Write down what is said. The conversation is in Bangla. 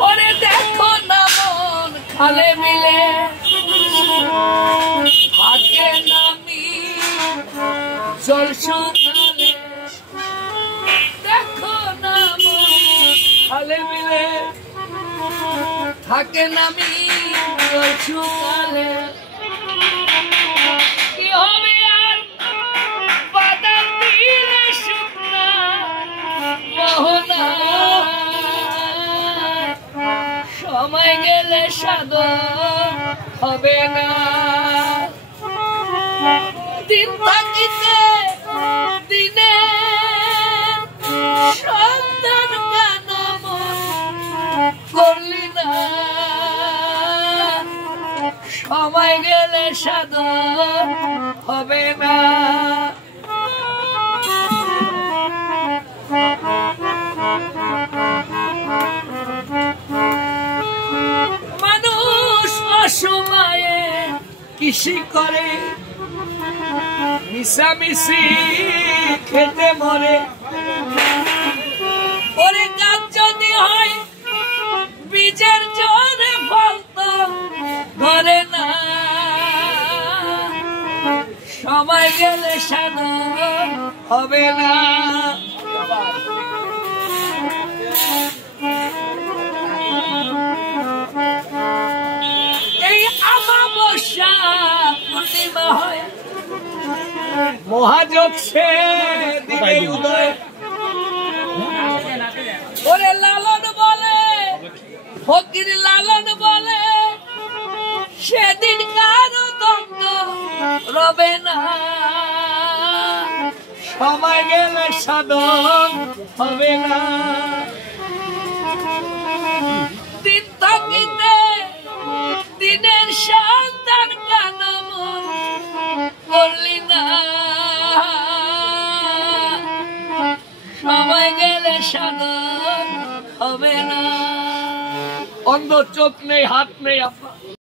ওরে দেখো না মন খালে মিলে থাকে নামি জল শুকালে দেখো না মন খালে মিলে থাকে নামি জল শুকালে কি হবে আর বাদাম দিলে শুকনা মোহনা সময় গেলে সাধন হবে না দিন থাকিতে দিনে সন্তান কেন করলি না সময় গেলে সাধন হবে না মানুষ অসময়ে কৃষি করে মিশামিশি খেতে মরে ওরে গাছ যদি হয় বীজের জোরে ফল তো ধরে না সময় গেলে সাধন হবে না এই অমাবস্যা পূর্ণিমা হয় মহাযোগ সে দিনে উদয় ওরে লালন বলে ফকির লালন বলে সেদিন কারো দ্বন্দ্ব রবে না সময় গেলে সাধন হবে না দিন থাকিতে দিনের সন্তান কেন করলি না সময় গেলে সাধন হবে না অন্ধ চোখ নেই হাত নেই আপা